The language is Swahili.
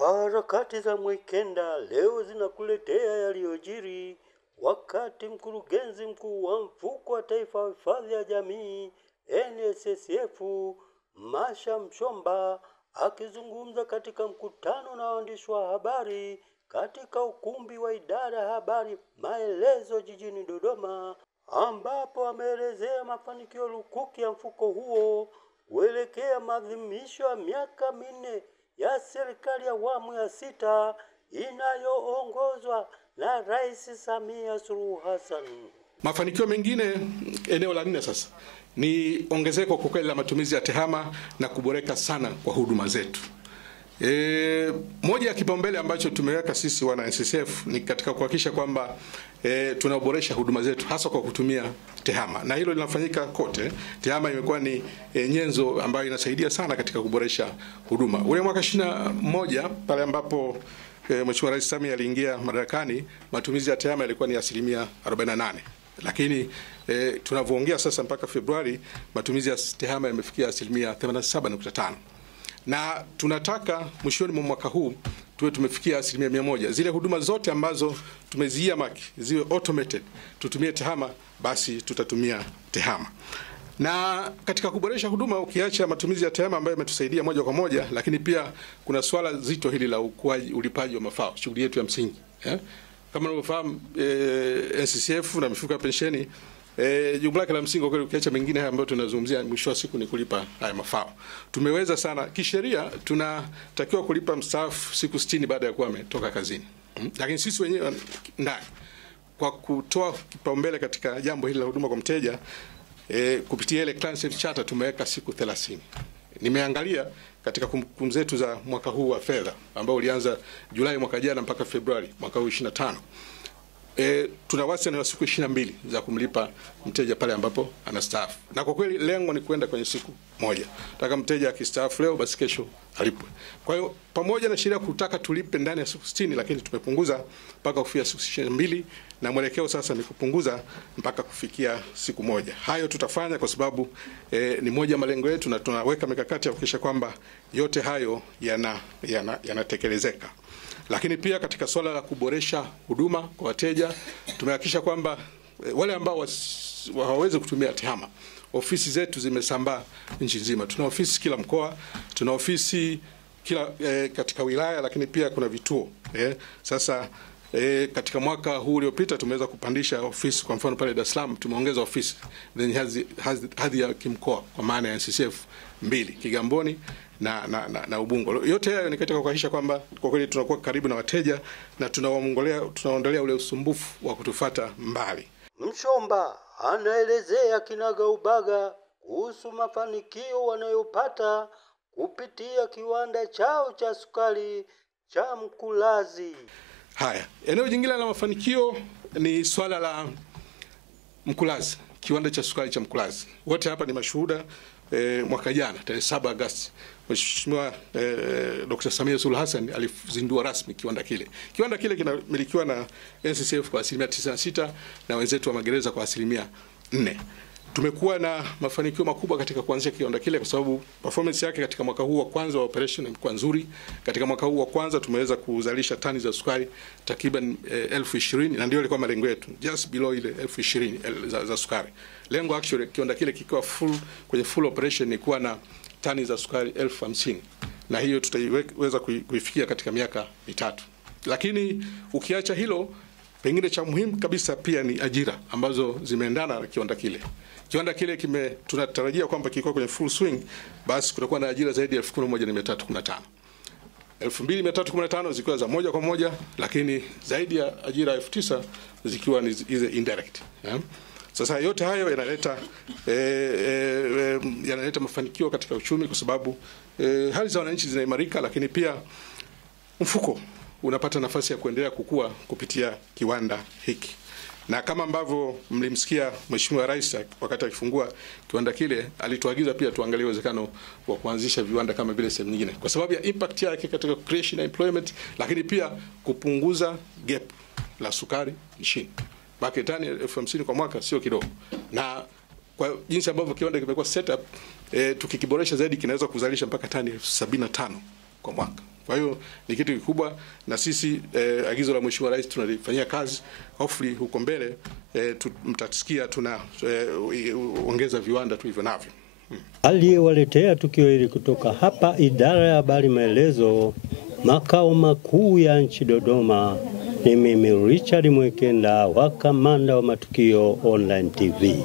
Harakati za Mwikenda leo zinakuletea yaliyojiri wakati mkurugenzi mkuu wa mfuko wa taifa wa hifadhi ya jamii NSSF Masha Mshomba akizungumza katika mkutano na waandishi wa habari katika ukumbi wa idara ya habari Maelezo jijini Dodoma, ambapo ameelezea mafanikio lukuki ya mfuko huo kuelekea maadhimisho ya miaka minne ya serikali ya awamu ya sita inayoongozwa na Rais Samia Suluhu Hassan. Mafanikio mengine eneo la 4 sasa ni ongezeko kwa kweli la matumizi ya tehama na kuboreka sana kwa huduma zetu. Moja ya kipaumbele ambacho tumeweka sisi wana NSSF ni katika kuhakikisha kwamba tunaboresha huduma zetu hasa kwa kutumia tehama, na hilo linafanyika kote. Tehama imekuwa ni nyenzo ambayo inasaidia sana katika kuboresha huduma. Ule mwaka 21 pale ambapo Mheshimiwa Rais Samia aliingia madarakani, matumizi ya tehama yalikuwa ni 48%. Lakini tunavyoongea sasa mpaka Februari matumizi ya tehama yamefikia 87.5%. Na tunataka mwishoni mwa mwaka huu tuwe tumefikia 100%. Zile huduma zote ambazo tumeziamaki ziwe automated, tutumie tehama, basi tutatumia tehama. Na katika kuboresha huduma, ukiacha matumizi ya tehama ambayo yametusaidia moja kwa moja, lakini pia kuna swala zito hili la ulipaji wa mafao, shughuli yetu ya msingi. Kama unavyofahamu, NSSF na mifuko ya pensheni, jumla la msingi kwa kweli ukiacha mengine haya ambayo tunazungumzia, mwisho wa siku ni kulipa haya mafao. Tumeweza sana kisheria, tunatakiwa kulipa mstaafu siku 60 baada ya kuwa ametoka kazini. Lakini sisi wenyewe ndani kwa kutoa kipaumbele katika jambo hili la huduma kwa mteja, kupitia ile Client Safe Charter tumeweka siku 30. Nimeangalia katika kumbukumbu zetu za mwaka huu wa fedha ambao ulianza Julai mwaka jana mpaka Februari mwaka huu 25. Tuna wastani wa siku 22 za kumlipa mteja pale ambapo anastaafu. Na kwa kweli lengo ni kwenda kwenye siku moja. Nataka mteja akistaafu leo basi kesho alipwe. Kwa hiyo pamoja na sheria kutaka tulipe ndani ya siku 60, lakini tumepunguza mpaka kufikia siku 22, na mwelekeo sasa ni kupunguza mpaka kufikia siku moja. Hayo tutafanya kwa sababu ni moja malengo yetu, na tunaweka mikakati ya kuhakikisha kwamba yote hayo yanatekelezeka. Lakini pia katika swala la kuboresha huduma kwa wateja, tumehakikisha kwamba wale ambao hawawezi kutumia tehama, ofisi zetu zimesambaa nchi nzima. Tuna ofisi kila mkoa, tuna ofisi kila katika wilaya, lakini pia kuna vituo. Sasa katika mwaka huu uliopita tumeweza kupandisha ofisi. Kwa mfano pale Dar es Salaam tumeongeza ofisi zenye hadhi ya kimkoa kwa maana ya NSSF 2, Kigamboni na Ubungo. Yote hayo ni katika kuhakikisha kwamba kwa kweli tunakuwa karibu na wateja na tunawaondolea ule usumbufu wa kutufuata mbali. Mshomba anaelezea kinaga ubaga kuhusu mafanikio wanayopata kupitia kiwanda chao cha sukari cha Mkulazi. Haya, eneo jingine la mafanikio ni swala la Mkulazi, kiwanda cha sukari cha Mkulazi. Wote hapa ni mashuhuda. Mwaka jana tarehe 7 Agosti Mheshimiwa Dr. Samia Suluhu Hassan alizindua rasmi kiwanda kile. Kiwanda kile kinamilikiwa na NSSF kwa 96% na wenzetu wa magereza kwa 4%. Tumekuwa na mafanikio makubwa katika kuanzisha kiwanda kile kwa sababu performance yake katika mwaka huu wa kwanza wa operation imekuwa nzuri. Katika mwaka huu wa kwanza tumeweza kuzalisha tani za sukari takriban 20,020, na ndio ilikuwa malengo yetu, just below ile 20,020 za sukari. Lengo actually kiwanda kile kikiwa kwenye full operation ni kuwa na tani za sukari 50,000, na hiyo tutaiweza kuifikia katika miaka 3. Lakini ukiacha hilo, pengine cha muhimu kabisa pia ni ajira ambazo zimeendana na kiwanda kile. Kiwanda kile tunatarajia kwamba kiko kwenye full swing, basi kutakuwa na ajira zaidi ya 11,315. 2,315 zikiwa za moja kwa moja, lakini zaidi ya ajira 9,000 zikiwa ni hizo indirect. Sasa yote hayo yanaleta mafanikio katika uchumi kwa sababu hali za wananchi zinaimarika, lakini pia mfuko unapata nafasi ya kuendelea kukua kupitia kiwanda hiki. Na kama ambavyo mlimsikia Mheshimiwa Rais wakati akifungua kiwanda kile, alituagiza pia tuangalie uwezekano wa kuanzisha viwanda kama vile sehemu nyingine kwa sababu ya impact yake katika creation na employment, lakini pia kupunguza gap la sukari nchini. Baki tani 50,000 kwa mwaka sio kidogo. Na kwa jinsi ambavyo kiwanda kimekuwa set up, tukikiboresha zaidi kinaweza kuzalisha mpaka tani 75 kwa mwaka. Kwa hiyo ni kitu kikubwa, na sisi agizo la Mheshimiwa Rais tunalifanyia kazi. Hopefully huko mbele mtasikia ongeza viwanda tulivyo navyo. Aliyewaletea tukio hili kutoka hapa Idara ya Habari Maelezo, makao makuu ya nchi Dodoma, ni mimi Richard Mwekenda wa Kamanda wa Matukio Online TV.